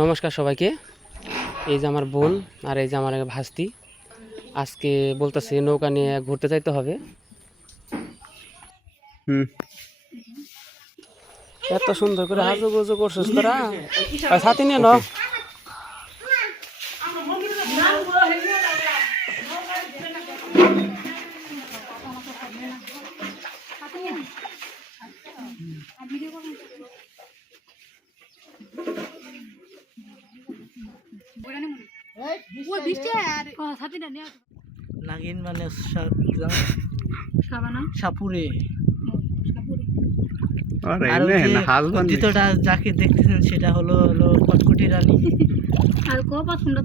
নমস্কার সবাইকে। এই যে আমার বোন আর এই যে আমার ভাস্তি, আজকে বলতেছে নৌকা নিয়ে ঘুরতে যাইতে হবে। এত সুন্দর করে হাজু গুজু করছিস তোরা, সাথে নিয়ে নাও। নাগিন মানে সাপুরে। আর দ্বিতীয়টা যাকে দেখতেছেন সেটা হলো কটকটি রানী,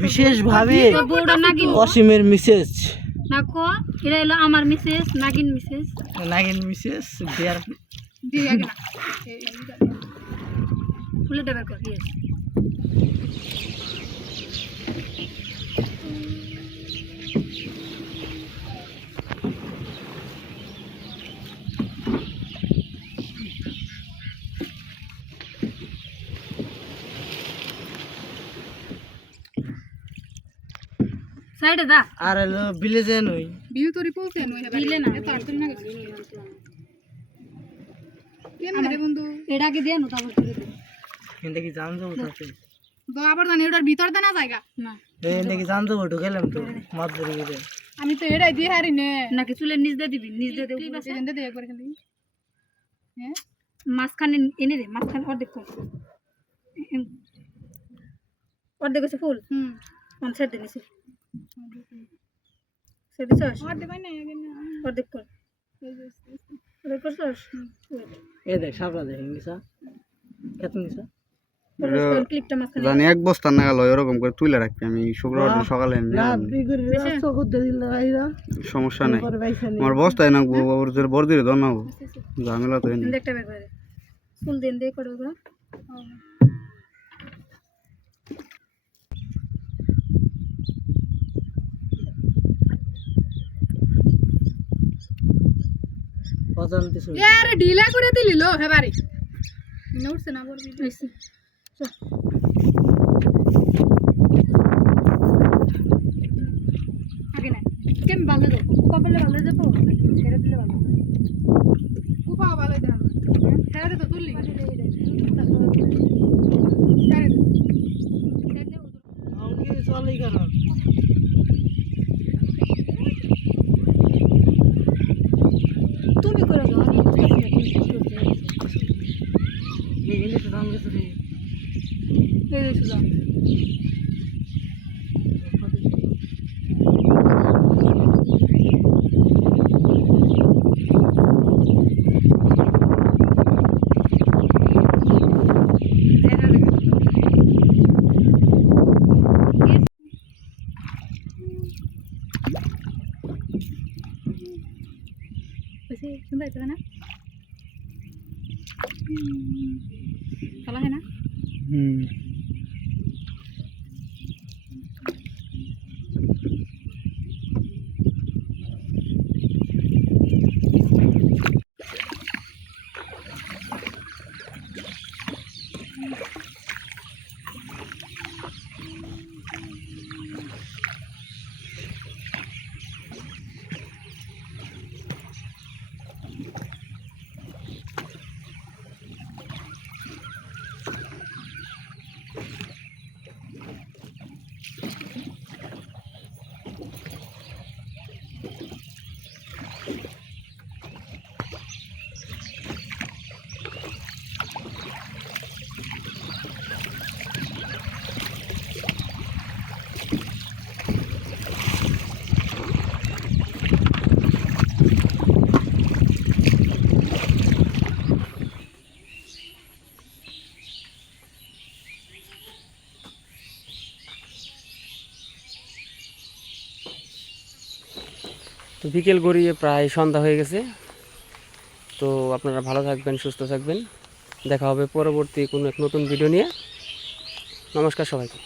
বিশেষভাবে অসীমের মিসেস। এটা হলো আমার মিসেস, নাগিন মিসেস। নাগিন মিসেস বিয়ার ফুলে ডাবার কর। সাইডে দা আর হলো ভিলেজে নই বিউ তোরি পৌঁছে নই হবে বিলে না এত আটতরি না গেছে কেমনে বন্ধু এটাকে দেন না তারপর করে দে এন্ড কি জান যাবো তাতে তো আবার জানি ওটার ভিতর দে না জায়গা না এন্ড কি জান যাবো ঢুকেলাম তো মাছ ধরে গেলে আমি তো এটাই দিয়ে হারি নে নাকি চুলের নিচ দিয়ে দিবি, নিচ দিয়ে দে এখানে দে একবার এখানে হ্যাঁ মাছখানে এনে দে, মাছখানে অর্ধেক কর, অর্ধেক আছে ফুল কোন সাইড দে নিচে সেটা চাস অর্ধেক না অর্ধেক কর অর্ধেক করছস এ দেখ সাবলা দেখ নিসা কত নিসা ক্লিপটা মাছখানে জানি এক বস্তা না গেল এরকম করে তুলে রাখি আমি শুক্রবার সকালে সমস্যা নেই আমার বস্তায় না বড় দিয়ে ধর না ঝামেলা তো দেখতে বের করে ফুল দেন দে করে ওগুলো বাজানতে শুরু यार ढीला করে দিলি লো হেবারে নোটস না বল দিছি আগে না কেম বালে দাও কুপা বলে বালে দাও ছেড়ে দিলে ভালো কুপা বালে দাও ছেড়ে তো তুললি আমাকে চলেই কারণ তুমি করে দাও আমি এখানে তো দাম গেছে রে এই যে সুজা वैसे सुंदर है ना काला है ना তো বিকেল গড়িয়ে প্রায় সন্ধ্যা হয়ে গেছে। তো আপনারা ভালো থাকবেন, সুস্থ থাকবেন, দেখা হবে পরবর্তী কোনো এক নতুন ভিডিও নিয়ে। নমস্কার সবাইকে।